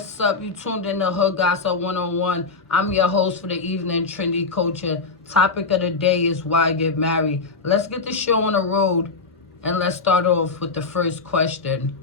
what's up? You tuned in to Hood Gossip 101. I'm your host for the evening, Trendy Culture. Topic of the day is why get married. Let's get the show on the road and let's start off with the first question.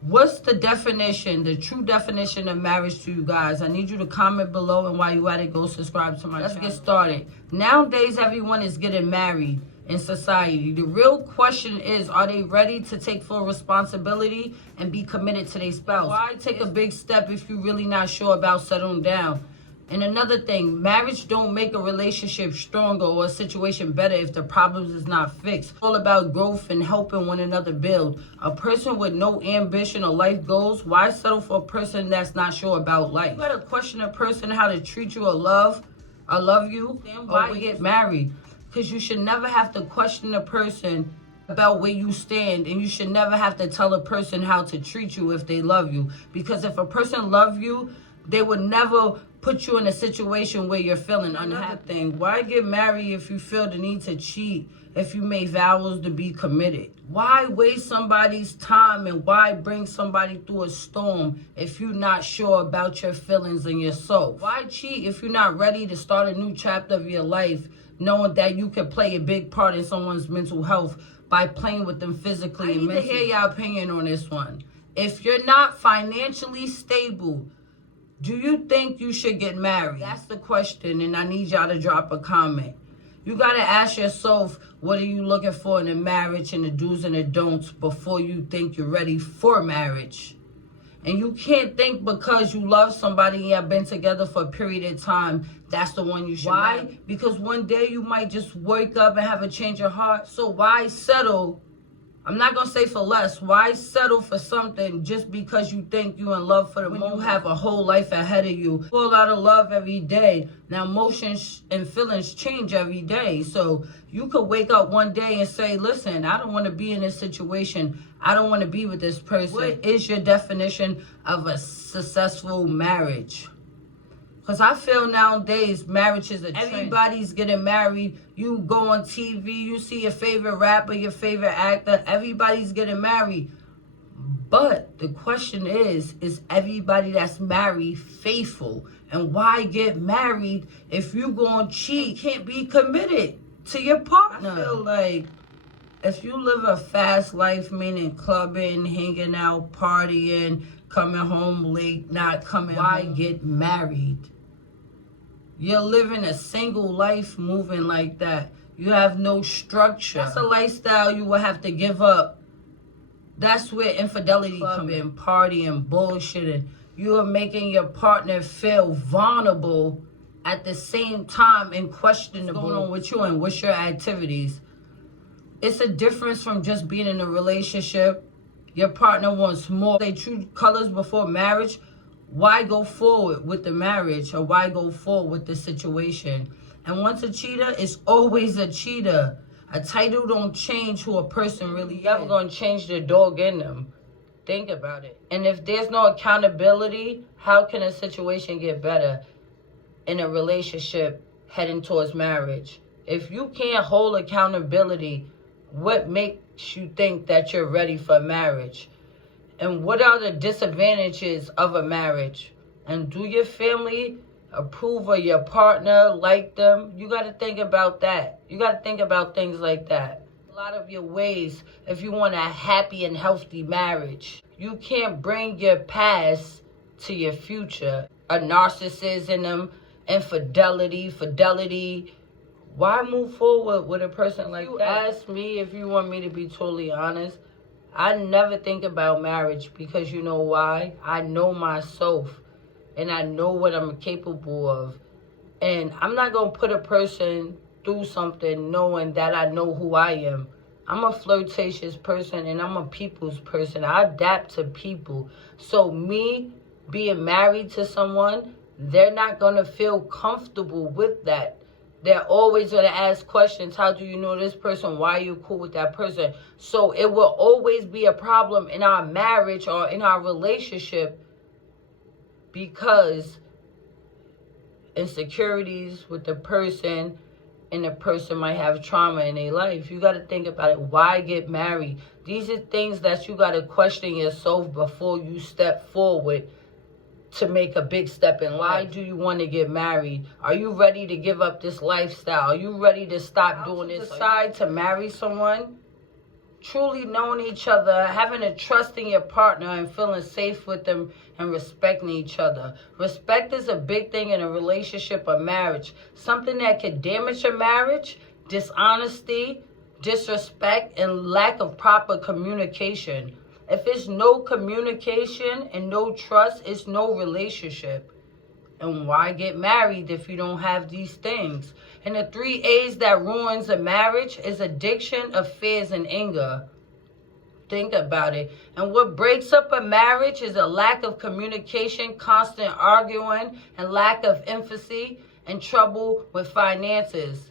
What's the definition, the true definition of marriage to you guys? I need you to comment below, and while you at it, go subscribe to my channel. Let's get started. Nowadays, everyone is getting married in society. The real question is, are they ready to take full responsibility and be committed to their spouse? Why take a big step if you're really not sure about settling down? And another thing, marriage don't make a relationship stronger or a situation better if the problems is not fixed. It's all about growth and helping one another build. A person with no ambition or life goals, why settle for a person that's not sure about life? You gotta question a person how to treat you or love you, then why get married? Because you should never have to question a person about where you stand, and you should never have to tell a person how to treat you if they love you. Because if a person loves you, they would never put you in a situation where you're feeling unhappy. Why get married if you feel the need to cheat, if you made vows to be committed? Why waste somebody's time, and why bring somebody through a storm if you're not sure about your feelings and your soul? Why cheat if you're not ready to start a new chapter of your life, knowing that you can play a big part in someone's mental health by playing with them physically and mentally? I need to hear your opinion on this one. If you're not financially stable, do you think you should get married? That's the question, and I need y'all to drop a comment. You got to ask yourself, what are you looking for in a marriage, and the do's and the don'ts before you think you're ready for marriage. And you can't think because you love somebody and you've been together for a period of time, that's the one you should marry. Because one day you might just wake up and have a change of heart. So why settle? I'm not going to say for less. Why settle for something just because you think you're in love for the moment? You have a whole life ahead of you. Fall out of love every day. Now, emotions and feelings change every day. So you could wake up one day and say, listen, I don't want to be in this situation. I don't want to be with this person. What is your definition of a successful marriage? Because I feel nowadays marriage is a trend. Everybody's getting married. You go on TV, you see your favorite rapper, your favorite actor. Everybody's getting married. But the question is everybody that's married faithful? And why get married if you going to cheat? You can't be committed to your partner. I feel like if you live a fast life, meaning clubbing, hanging out, partying, coming home late, not coming home, why get married? You're living a single life moving like that. You have no structure. That's a lifestyle you will have to give up. That's where infidelity comes in, partying, bullshitting. You are making your partner feel vulnerable at the same time and questionable. What's going on with you and what's your activities? It's a difference from just being in a relationship. Your partner wants more. They true colors before marriage. Why go forward with the marriage, or why go forward with the situation? And once a cheater, it's always a cheater. A title don't change who a person really is. You're never going to change the dog in them. Think about it. And if there's no accountability, how can a situation get better in a relationship heading towards marriage? If you can't hold accountability, what makes you think that you're ready for marriage? And what are the disadvantages of a marriage? And do your family approve of your partner, like them? You got to think about that. You got to think about things like that. A lot of your ways, if you want a happy and healthy marriage, you can't bring your past to your future. A narcissism, fidelity. Why move forward with a person like that? You ask me, if you want me to be totally honest, I never think about marriage, because you know why? I know myself, and I know what I'm capable of. And I'm not going to put a person through something knowing that I know who I am. I'm a flirtatious person, and I'm a people's person. I adapt to people. So me being married to someone, they're not going to feel comfortable with that. They're always going to ask questions. How do you know this person? Why are you cool with that person? So it will always be a problem in our marriage or in our relationship, because insecurities with the person, and the person might have trauma in their life. You got to think about it. Why get married? These are things that you got to question yourself before you step forward to make a big step in life? Why do you want to get married? Are you ready to give up this lifestyle? Are you ready to stop doing this? Decide to marry someone, truly knowing each other, having a trust in your partner and feeling safe with them and respecting each other. Respect is a big thing in a relationship or marriage. Something that could damage a marriage: dishonesty, disrespect, and lack of proper communication. If it's no communication and no trust, it's no relationship. And why get married if you don't have these things? And the 3 A's that ruins a marriage is addiction, affairs, and anger. Think about it. And what breaks up a marriage is a lack of communication, constant arguing, and lack of empathy, and trouble with finances.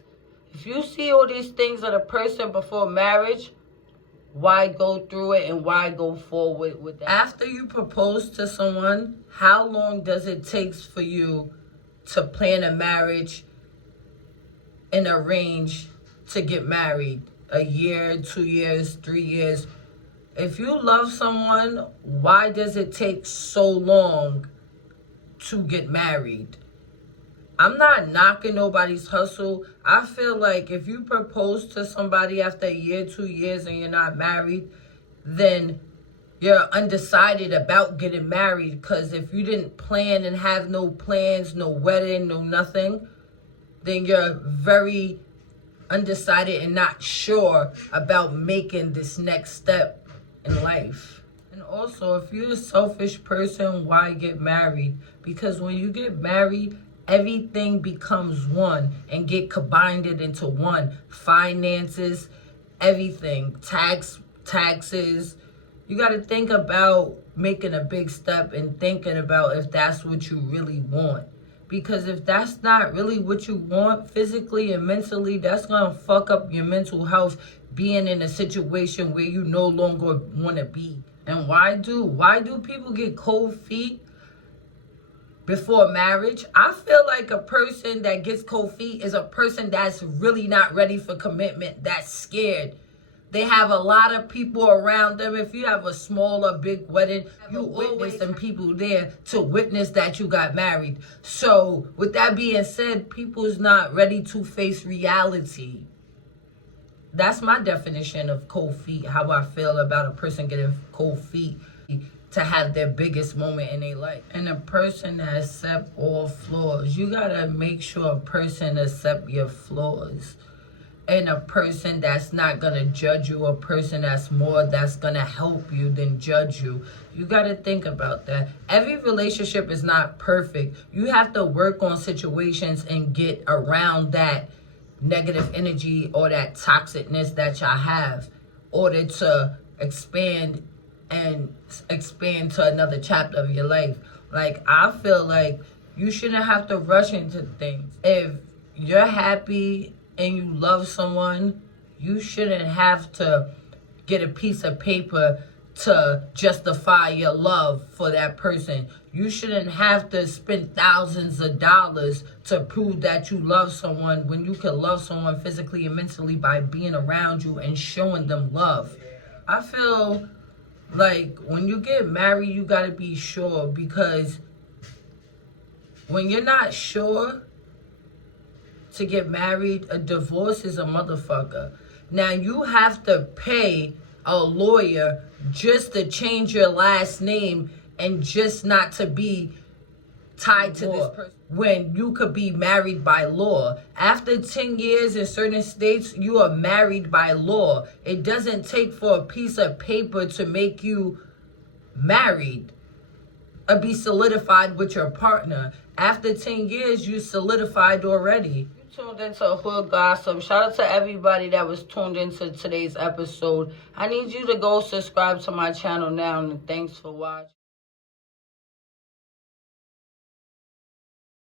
If you see all these things in a person before marriage, why go through it and why go forward with that? After you propose to someone, how long does it take for you to plan a marriage and arrange to get married? A year, 2 years, 3 years? If you love someone, why does it take so long to get married? I'm not knocking nobody's hustle. I feel like if you propose to somebody after a year, 2 years, and you're not married, then you're undecided about getting married. Because if you didn't plan and have no plans, no wedding, no nothing, then you're very undecided and not sure about making this next step in life. And also, if you're a selfish person, why get married? Because when you get married, everything becomes one and get combined into one. Finances, everything, taxes. You got to think about making a big step and thinking about if that's what you really want. Because if that's not really what you want physically and mentally, that's going to fuck up your mental health, being in a situation where you no longer want to be. And why do people get cold feet before marriage? I feel like a person that gets cold feet is a person that's really not ready for commitment, that's scared. They have a lot of people around them. If you have a small or big wedding, you witness some people there to witness that you got married. So with that being said, people's not ready to face reality. That's my definition of cold feet, how I feel about a person getting cold feet to have their biggest moment in their life. And a person that accepts all flaws. You gotta make sure a person accepts your flaws. And a person that's not gonna judge you, a person that's gonna help you than judge you. You gotta think about that. Every relationship is not perfect. You have to work on situations and get around that negative energy or that toxicness that y'all have in order to expand to another chapter of your life. Like, I feel like you shouldn't have to rush into things. If you're happy and you love someone, you shouldn't have to get a piece of paper to justify your love for that person. You shouldn't have to spend thousands of dollars to prove that you love someone when you can love someone physically and mentally by being around you and showing them love. I feel like when you get married, you gotta be sure, because when you're not sure to get married, a divorce is a motherfucker. Now, you have to pay a lawyer just to change your last name and just not to be tied to this person, when you could be married by law. After 10 years in certain states, you are married by law. It doesn't take for a piece of paper to make you married or be solidified with your partner. After 10 years, you solidified already. You tuned into Hood Gossip. Shout out to everybody that was tuned into today's episode. I need you to go subscribe to my channel now, and thanks for watching.